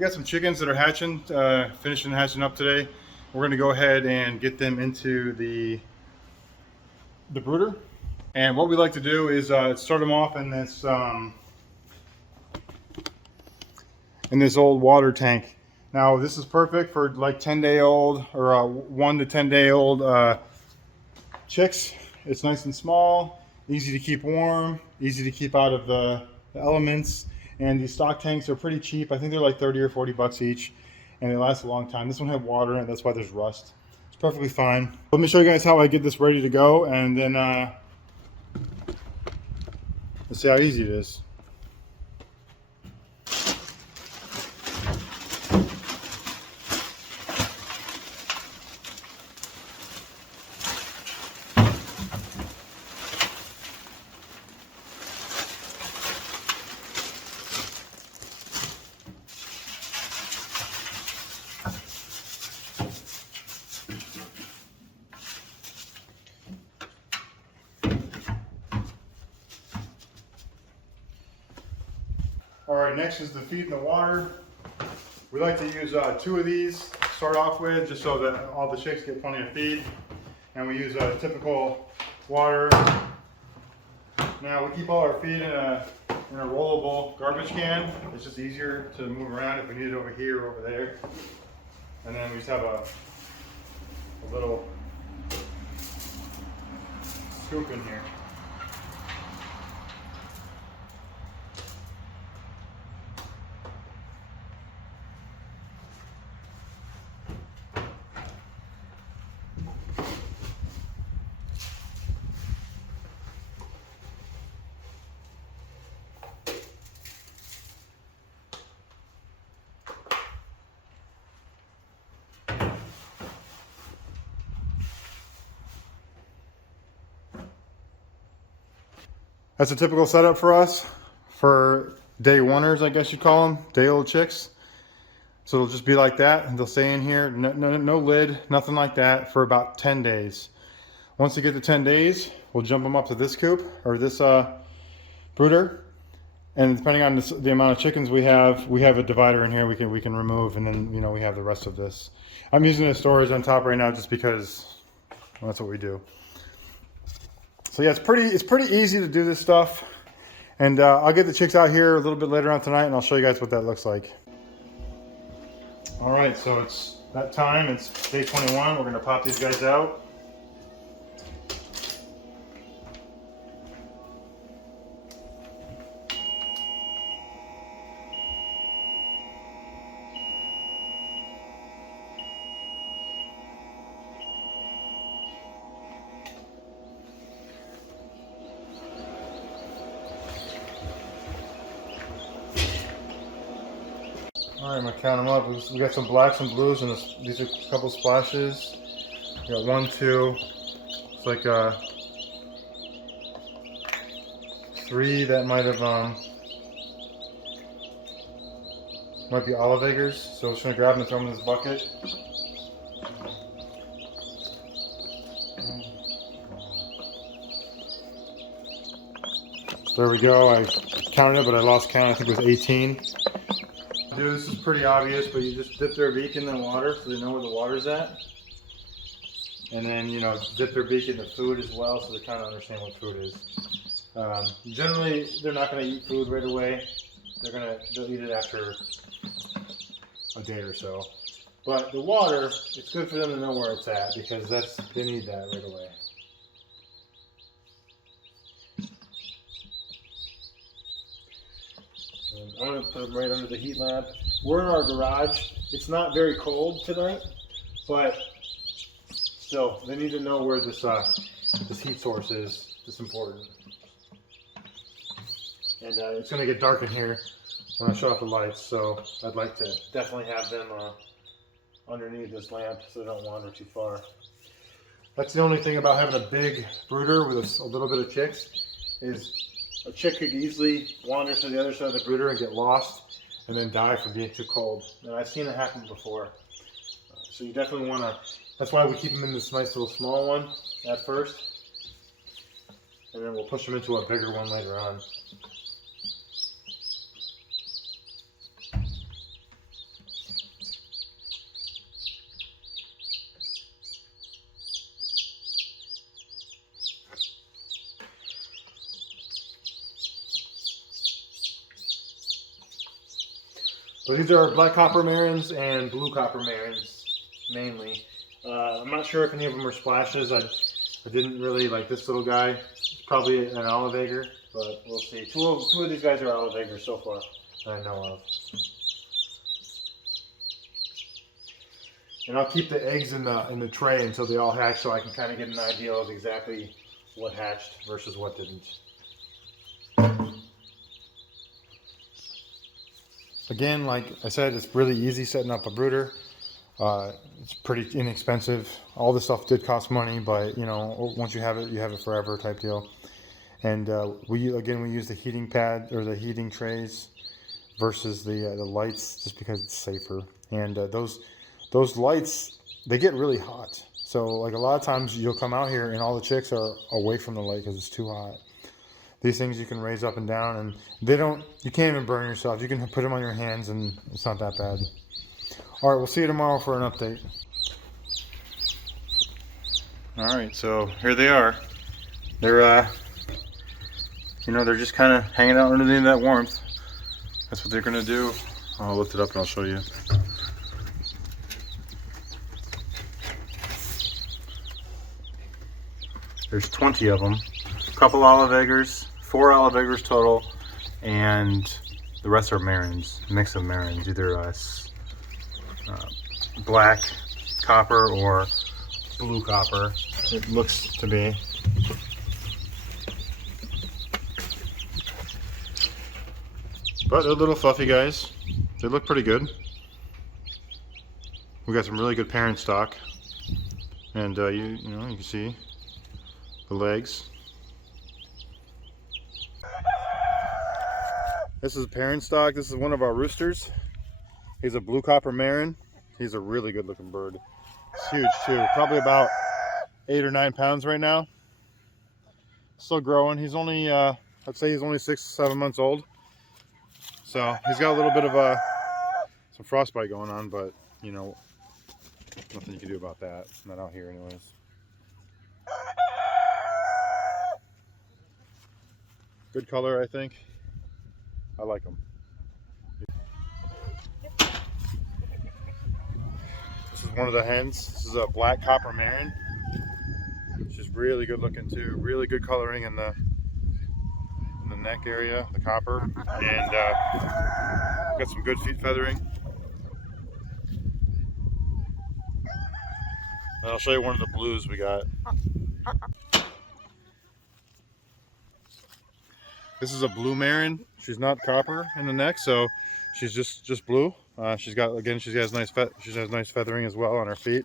we got some chickens that are hatching, finishing hatching up today. We're going to go ahead and get them into the brooder. And what we like to do is start them off in this old water tank. Now this is perfect for like 10-day-old or 1 to 10-day-old chicks. It's nice and small, easy to keep warm, easy to keep out of the elements. And these stock tanks are pretty cheap. I think they're like 30 or 40 bucks each, and they last a long time. This one had water in it, that's why there's rust. It's perfectly fine. Let me show you guys how I get this ready to go, and then let's see how easy it is. All right, next is the feed in the water. We like to use 2 of these to start off with, just so that all the chicks get plenty of feed. And we use a typical water. Now we keep all our feed in a rollable garbage can. It's just easier to move around if we need it over here or over there. And then we just have a little scoop in here. That's a typical setup for us for day oneers, I guess you'd call them, day old chicks. So it'll just be like that, and they'll stay in here, no lid, nothing like that, for about 10 days. Once they get to 10 days, we'll jump them up to this coop, or this brooder. And depending on the amount of chickens we have a divider in here we can remove, and then we have the rest of this. I'm using the storage on top right now just because that's what we do. So yeah, it's pretty easy to do this stuff, and I'll get the chicks out here a little bit later on tonight, and I'll show you guys what that looks like. All right, so it's that time. It's day 21. We're gonna pop these guys out. All right, I'm gonna count them up. We got some blacks and blues, and these are a couple splashes. We got 1, 2. It's like 3 that might be olive eggers. So I'm just gonna grab them and throw them in this bucket. So there we go. I counted it, but I lost count. I think it was 18. This is pretty obvious, but you just dip their beak in the water so they know where the water's at. And then, dip their beak in the food as well so they kind of understand what food is. Generally, they're not going to eat food right away. They'll eat it after a day or so. But the water, it's good for them to know where it's at, because they need that right away. I'm going to put them right under the heat lamp. We're in our garage. It's not very cold tonight, but still, they need to know where this heat source is. It's important. And it's going to get dark in here when I shut off the lights, so I'd like to definitely have them underneath this lamp so they don't wander too far. That's the only thing about having a big brooder with a little bit of chicks, is a chick could easily wander to the other side of the brooder and get lost and then die from being too cold. And I've seen it happen before. So you definitely want to, that's why we keep them in this nice little small one at first. And then we'll push them into a bigger one later on. So these are black copper marins and blue copper marins, mainly. I'm not sure if any of them are splashes. I didn't really like this little guy. It's probably an olive egger, but we'll see. Two of these guys are olive eggers so far that I know of. And I'll keep the eggs in the tray until they all hatch, so I can kind of get an idea of exactly what hatched versus what didn't. Again, like I said, it's really easy setting up a brooder. It's pretty inexpensive. All this stuff did cost money, but you know, once you have it forever type deal. And we use the heating pad or the heating trays versus the lights, just because it's safer. And those lights, they get really hot. So like a lot of times you'll come out here and all the chicks are away from the light because it's too hot. These things you can raise up and down, and you can't even burn yourself. You can put them on your hands and it's not that bad. All right, we'll see you tomorrow for an update. All right, so here they are. They're, you know, they're just kind of hanging out underneath that warmth. That's what they're gonna do. I'll lift it up and I'll show you. There's 20 of them. A couple olive eggers, 4 olive eggers total, and the rest are marins, mix of marins, either black copper or blue copper, it looks to be. But they're little fluffy guys. They look pretty good. We got some really good parent stock, and you can see the legs. This is parent stock. This is one of our roosters. He's a blue copper marin. He's a really good looking bird. It's huge too. Probably about 8 or 9 pounds right now. Still growing. He's only, I'd say he's only 6 or 7 months old. So he's got a little bit of some frostbite going on, but you know, nothing you can do about that. Not out here anyways. Good color, I think. I like them. This is one of the hens. This is a black copper marin. She's really good looking too. Really good coloring in the neck area, the copper, and got some good feet feathering. And I'll show you one of the blues we got. This is a blue marin. She's not copper in the neck, so she's just blue. She has nice feathering as well on her feet.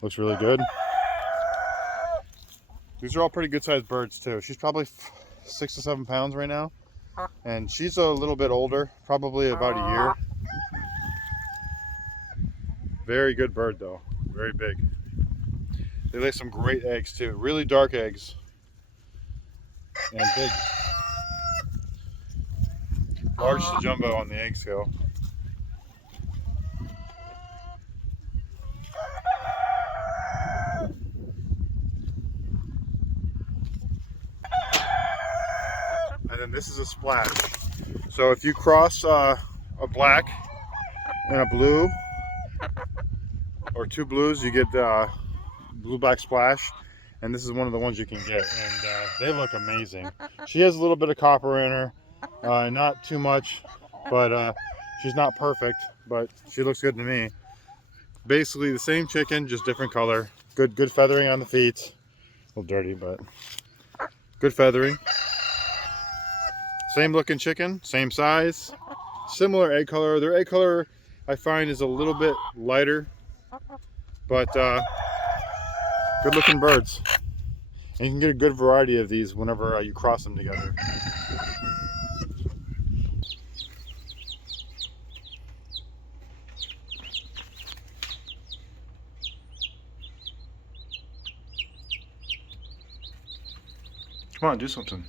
Looks really good. These are all pretty good sized birds too. She's probably 6 to 7 pounds right now, and she's a little bit older, probably about a year. Very good bird though, very big. They lay some great eggs too, really dark eggs and big. Large to jumbo on the egg scale. And then this is a splash. So if you cross a black and a blue, or 2 blues, you get blue black splash. And this is one of the ones you can get, and they look amazing. She has a little bit of copper in her. Not too much, but she's not perfect, but she looks good to me. Basically the same chicken, just different color. Good feathering on the feet. A little dirty, but good feathering. Same looking chicken, same size, similar egg color. Their egg color I find is a little bit lighter, but good looking birds. And you can get a good variety of these whenever you cross them together. Come on, do something.